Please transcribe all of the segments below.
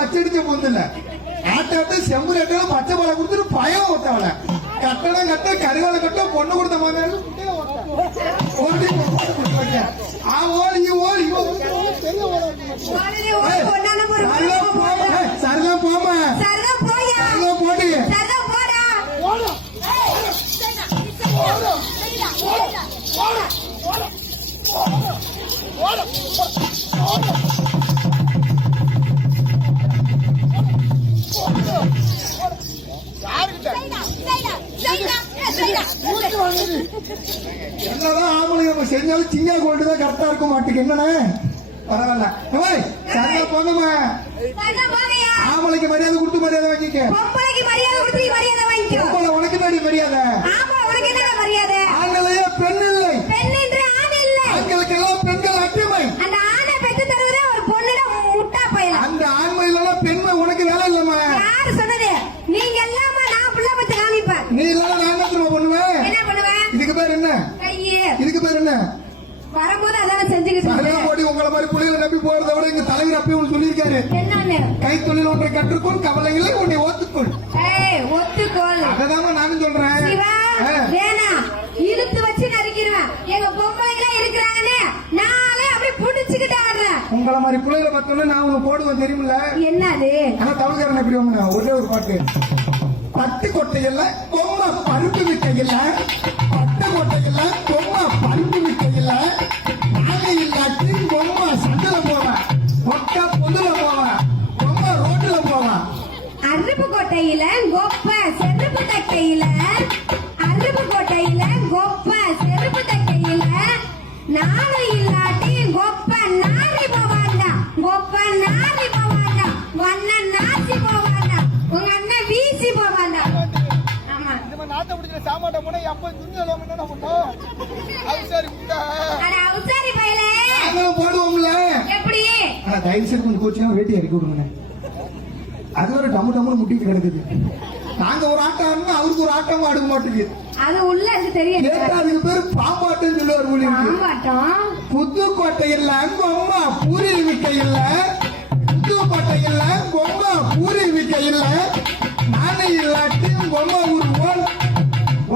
வச்சடிச்ச பொந்துல ஆட்டாட்ட செம்புல பச்சை பாலை கொடுத்துட்டு பயம் ஓட்டவள கட்டணம் கட்ட கருவாலை கட்ட பொண்ணு கொடுத்த மாதிரி சரிதான் போமா போட்டு என்னதான் ஆம்பளை நம்ம செஞ்சாலும் சிங்கா கொண்டுதான் கரெக்டா இருக்க மாட்டேங்க என்னன்னு பரவாயில்ல சரியா போங்கம்மா ஆம்பளைக்கு மரியாதை கொடுத்து மரியாதை வாங்கிக்க உனக்கு தாடி மரியாதை ஆண்களையே பெண் இல்லை ஆண்களுக்கு எல்லாம் பெண்கள் அடிமை அந்த ஆண்மை இல்லைன்னா பெண்மை உனக்கு வேலை இல்லம்மா நீங்க எல்லாமே நான் புள்ள பத்தி காமிப்பேன் நீ இல்ல நான் என்ன பண்ணுவேன் இதுக்கு பேர் என்ன இதுக்கு பேர் என்ன வரும்போது அதான் செஞ்சுக்கிட்டு போடி உங்களை மாதிரி புள்ளிகளை நம்பி போறதை விட எங்க தலைவர் அப்பயே ஒன்று சொல்லியிருக்காரு கைத்தொழில் ஒன்றை கற்றுக்கொள் கவலைகளை உன்னை ஒத்துக்கொள் ஒத்துக்கொள் அதான் நானும் சொல்றேன் வேணாம் இழுத்து வச்சு நறுக்கிடுவேன் எங்க பொம்பளைங்க இருக்கிறாங்கன்னு நானே அப்படியே புடிச்சுக்கிட்டு ஆடுறேன் உங்களை மாதிரி புள்ளைகளை பார்த்தோன்னா நான் ஒண்ணு போடுவேன் தெரியுமில்ல என்னது ஆனா தமிழ்காரன் எப்படி வாங்க ஒரே ஒரு பாட்டு பட்டு கொட்டையில பொம்மை பருப்பு விட்டையில பட்டு கொட்டையில பொம்மை பருப்பு விட்டையில நாளை இல்லாட்டி பொம்மை சந்தில போவேன் கொட்டை பொதுல போவேன் பொம்மை ரோட்ல போவேன் அருப்பு கோட்டையில கொப்ப செருப்பு தட்டையில அருப்பு கோட்டையில கொப்ப செருப்பு தட்டையில நாளை இல்லாட்டி கொப்ப நாரி போவாண்டா கொப்ப நாரி போவாண்டா அண்ணன் நாசி போவாண்டா உங்க அண்ணன் வீசி போவாண்டா ஆமா நம்ம நாட்டை பிடிக்கிற சாமாட்ட முனை அப்ப துணியலாம் என்ன பண்ணும் அவசரி அவசாரி பையலே நாங்களும் போடுவோம்ல எப்படி தயவு செய்து கொஞ்சம் கோச்சினா வேட்டி இறக்கி விடுங்க அது ஒரு டம்மு டம்முன்னு முட்டிட்டு கிடக்குது நாங்க ஒரு ஆட்டம் ஆடணும் அவருக்கு ஒரு ஆட்டமும் ஆடுக்க மாட்டேங்குது அது உள்ள இருக்கு தெரியும் அதுக்கு பேரு பாம்பாட்டம் சொல்லுவார் பாம்பாட்டம் புதுக்கோட்டையில் அங்கம்மா பூரி விக்கையில் புதுக்கோட்டையில் கொம்மா பூரி விக்கையில் நானே இல்லாட்டி கொம்மா உருவோம்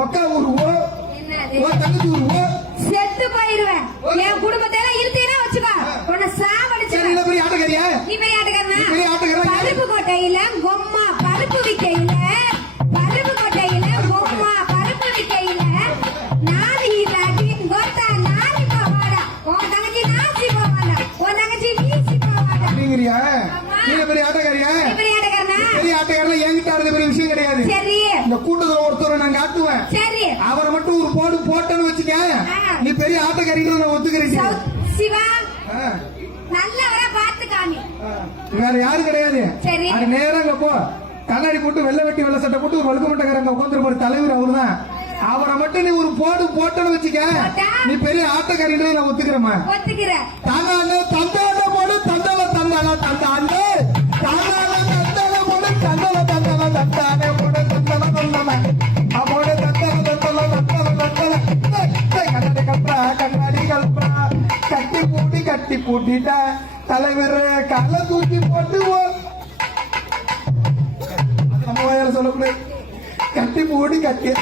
ஒக்கா உருவோம் தங்கச்சி உருவோம் செத்து போயிருவேன் என் குடும்பத்தை எல்லாம் இழுத்தீங்கன்னா வச்சுக்கோ உன்னை சாவடிச்சு பெரிய ஆட்டக்காரியா நீ பெரிய ஆட்டக்காரனா பருப்பு கோட்டையில கொம்மா பருப்பு விக்கையில பருப்பு கோட்டையில கொம்மா பருப்பு விக்கையில நாரி இல்லாட்டி கோத்தா நாரி போவாடா உன் தங்கச்சி நாசி போவாடா உன் தங்கச்சி வீசி போவாடா அப்படிங்கிறியா நீ பெரிய ஆட்டக்காரியா பெரிய ஆட்டக்காரனா பெரிய ஆட்டக்காரனா என்கிட்ட ஆடுறது பெரிய விஷயம் கிடையாது சரி இந்த கூட்டத்துல ஒருத்தரை நான் காட்டுவேன் சரி அவரை மட்டும் ஒரு போட்டேன்னு வச்சுக்க நீ பெரிய ஆட்டக்காரின்னு நான் ஒத்துக்கிறேன் சிவா நல்லவரா பார்த்து காமி வேற யாரும் கிடையாது சரி அது நேரம் அங்க போ கண்ணாடி போட்டு வெள்ளை வெட்டி வெள்ளை சட்டை போட்டு ஒரு வழுக்கமட்டக்காரங்க உட்காந்துருப்பாரு தலைவர் அவருதான் அவரை மட்டும் நீ ஒரு போட்டேன்னு வச்சுக்க நீ பெரிய ஆட்டக்காரின்னு நான் ஒத்துக்கிறேன் ஒத்துக்கிறேன் தானான தந்தான போடு தந்தான தந்தான தந்தாண்டு தானான தந்தான போடு தந்தான தந்தான தந்தானே போடு தந்தான தந்தான அமோட தந்தான தந்தான தந்தான தந்தான கண்ணாடி கல்பனா கட்டி பூட்டிட்ட தலைவர் கல்ல தூக்கி போட்டுவோம் நம்ம வயல சொல்லக்கூடாது கட்டி மூடி கட்டி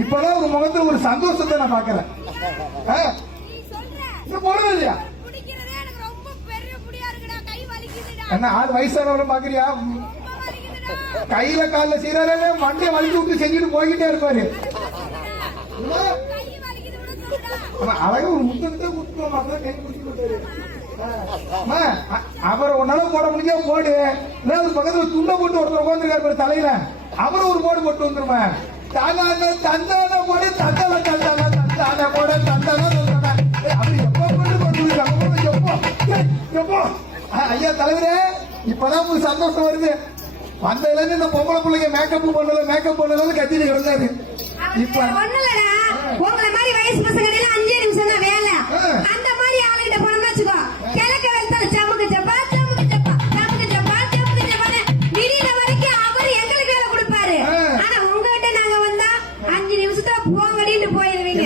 இப்பதான் ஒரு முகத்துல ஒரு சந்தோஷத்தை நான் பாக்குறேன் போடுறது இல்லையா என்ன 6 வயசானவரும் பாக்குறியா கையில கால சீராலே மண்டை வலிச்சு விட்டு செஞ்சுட்டு போய்கிட்டே இருப்பாரு அழகா ஒரு முத்தத்தை குடுத்து கை குடிச்சு அவரை ஒன்னால போட முடியாம போடு ஒரு பக்கத்துல துண்டை போட்டு ஒருத்தர் உட்காந்துருக்காரு தலையில அவரும் ஒரு போடு போட்டு வந்துருமா தந்தான போடு தந்தான தந்தான தந்தான போட தந்தான அப்படி எப்போ போட்டு எப்போ ஐயா தலைவரே இப்பதான் உங்களுக்கு சந்தோஷம் வருது வந்ததுல இருந்து இந்த பொம்பளை பிள்ளைங்க மேக்கப் பண்ணல கத்திட்டு கிடந்தாரு இப்ப உங்களை மாதிரி வயசு பசங்க 5 நிமிஷம் தான் வேலை அந்த மாதிரி ஆளுகிட்ட போனோம்னு வச்சுக்கோ கிழக்க வெளுத்தால சமுக்கு சப்பா சமுக்கு சப்பா சமுக்கு சப்பா சமுக்கு சப்பான்னு விடிய வரைக்கும் அவர் எங்களுக்கு வேலை கொடுப்பாரு ஆனா உங்ககிட்ட நாங்க வந்தா 5 நிமிஷத்துல போங்கடின்னு போயிருவீங்க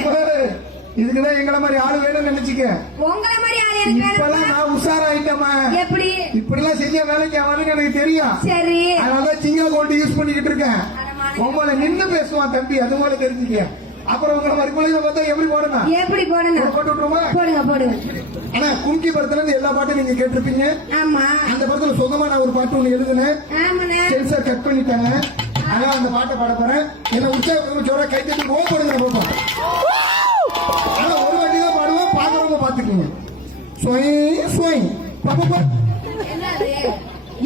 இதுக்குதான் எங்களை மாதிரி ஆளு வேணும்னு நினைச்சுக்க. உங்களை மாதிரி ஆள் எனக்கு இப்பெல்லாம் வேணுமா? நான் உஷாராயிட்டேமா. எப்படி? இப்படி எல்லாம் செஞ்ச வேலைக்கு ஆவாதுன்னு எனக்கு தெரியும். சரி. அதனாலதான் சிங்கா கோல்டு யூஸ் பண்ணிக்கிட்டு இருக்கேன். அடமானே. உங்களை நின்னு பேசுவான் தம்பி, அது போல தெரிஞ்சுக்க. அப்புறம் உங்களை மாதிரி பிள்ளைங்க பார்த்தா எப்படி போடணும்? எப்படி போடணும்? போட்டு விட்டுருமா? போடுங்க போடுங்க. ஆனா கும்கி படத்துல இருந்து எல்லா பாட்டும் நீங்க கேட்டிருப்பீங்க. ஆமா அந்த படத்துல சொந்தமா நான் ஒரு பாட்டு ஒண்ணு எழுதுனேன். ஆமாண்ணே. சென்சார் கட் பண்ணிட்டாங்க. ஆனா அந்த பாட்டை பாட போறேன். என்ன உற்சாகம் சொல்ற கை தட்டி ஓ போடுங்க பாப்போம். ஆனா ஒரு வாட்டி தான் பாடுவோம், பாக்குறவங்க பாத்துக்கோங்க. சொய் சொய் பாப்பா. என்னது?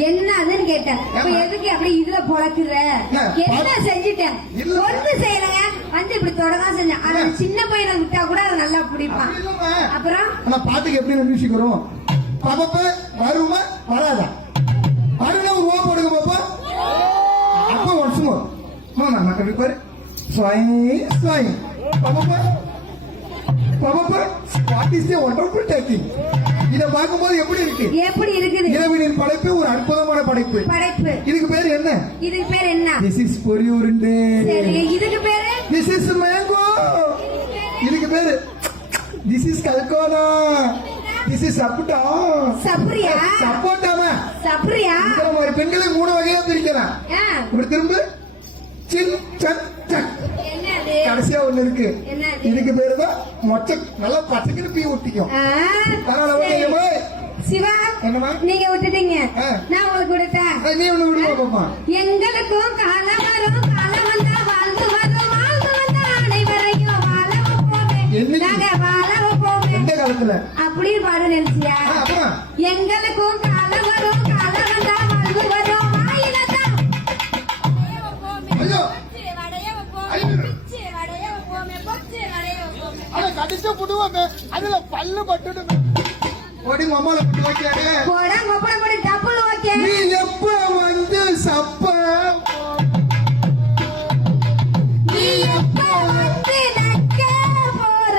என்னதுன்னு கேட்டேன். இப்ப எதுக்கு அப்படி இதுல பொழக்குற? என்ன செஞ்சுட்டேன்? இல்ல. ஒண்ணு செய்யலங்க. வந்து இப்படி தொடதான் செஞ்சேன். அது சின்ன பையனை விட்டா கூட அதை நல்லா பிடிப்பான். அப்புறம் ஆனா பாட்டுக்கு எப்படி மியூசிக் வரும்? பாப்பா வருமா வராதா? வரும்னா ஒரு ஓ போடுங்க பாப்பா. அப்போ வருஷமோ மாமா பாரு. சொய் சொய் பாப்பா பாப்பா. What is the wonderful taking. இத பார்க்கும்போது எப்படி இருக்கு? எப்படி இருக்குது? இறைவனின் படைப்பு ஒரு அற்புதமான படைப்பு. படைப்பு. இதுக்கு பேர் என்ன? இதுக்கு பேர் என்ன? திஸ் இஸ் பொரியுருண்டே. சரி, இதுக்கு பேரு? This is mango. இதுக்கு பேரு திஸ் இஸ் கல்கோனா. This is sapota. சப்ரியா? சப்போட்டாமா. சப்ரியா? இந்த மாதிரி பெண்களை 3 வகையா பிரிக்கலாம். ஆ. இப்படி திரும்ப சின் சக் சக். என்னது? கடைசியா ஒண்ணு இருக்கு. என்னது? இதுக்கு பேரு தான் மொச்ச. நல்லா பச்சைக்கு பீ ஒட்டிக்கும். ஆ. அதனால சரி. ஓகேமா? சிவா, என்னம்மா? நீங்க விட்டுட்டீங்க, ஆ. நான் உங்களுக்கு விட்டுட்டேன். நீ ஒண்ணு விடுவா பாப்பா. எங்களுக்கும் காலம் வரும், காலம் வந்தா வாழ்ந்து வரும், வாழ்ந்து வந்தா அனைவரையும் வாழ வைப்போமே. என்னைக்கு? நாங்க வாழ வைப்போமே. எந்த காலத்துல? அப்படின்னு பாடு நினைச்சியா? அப்புறம் எங்களுக்கும் காலம் வரும், காலம் வந்தா வாழ்ந்து வரும், வாயிலதான் ஐயோ ஐயோ. பொச்சு ஆனா கடிச்ச புடுவோமே, அதுல பல்லு பட்டுடுமே. ஓடி மம்மால புட்டு வைக்காதே. போடா மொப்பட போடு டபுள் ஓகே. நீ எப்ப வந்து சப்ப நீ எப்ப வந்து நக்க போற?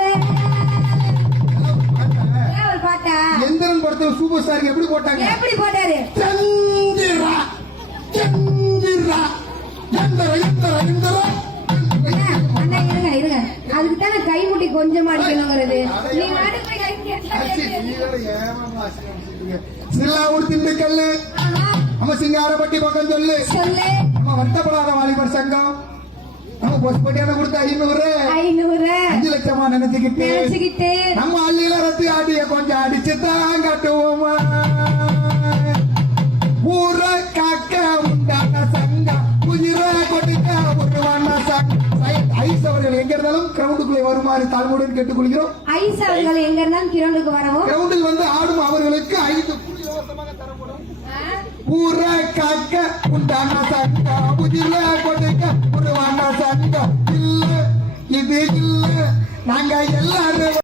ஏன் ஒரு பாட்டா? எந்திரன் படத்துல சூப்பர் ஸ்டாருக்கு எப்படி போட்டாங்க? எப்படி போட்டாரு? சந்திரா சந்திரா எந்திர எந்திர எந்திர. அண்ணா, அண்ணா, இருங்க இருங்க, அதுக்கு தானே கைமுட்டி கொஞ்சம் அடிக்கணுங்கிறது. நீ நாட்டுக்கு போய் கை அச்சி, கேட்க. நீ வேற ஏமாமா ஆசிரியர். சில்லாவூர் திண்டுக்கல்லு ஆமா, நம்ம சிங்காரப்பட்டி பக்கம் சொல்லு. சொல்லு. நம்ம வருத்தப்படாத வாலிபர் சங்கம் நம்ம பொஸ்பட்டியான கொடுத்த 500 500 5 லட்சமா நினைச்சுக்கிட்டு நினைச்சுக்கிட்டு நம்ம அள்ளியில ரத்தி ஆட்டிய கொஞ்சம் அடிச்சுதான் கட்டுவோமா. ஊர காக்க உண்டான சங்கம், உயிர கொடுக்க உருவான சங்கம். ஐஸ் அவர்கள் எங்க இருந்தாலும் கிரவுண்டுக்குள்ளே வருமாறு தாழ்மையுடன் கேட்டுக்கொள்கிறோம். ஐஸ் அவர்கள் எங்க இருந்தாலும் கிரவுண்டுக்கு வரவும். கிரவுண்டில் வந்து ஆடும் அவர்களுக்கு 5 புள்ளி இலவசமாக தரப்படும். ஊர காக்க உண்டான சங்கம், உயிர கொடுக்க உருவான சங்கம். இல்ல இது இல்ல, நாங்க எல்லாரும்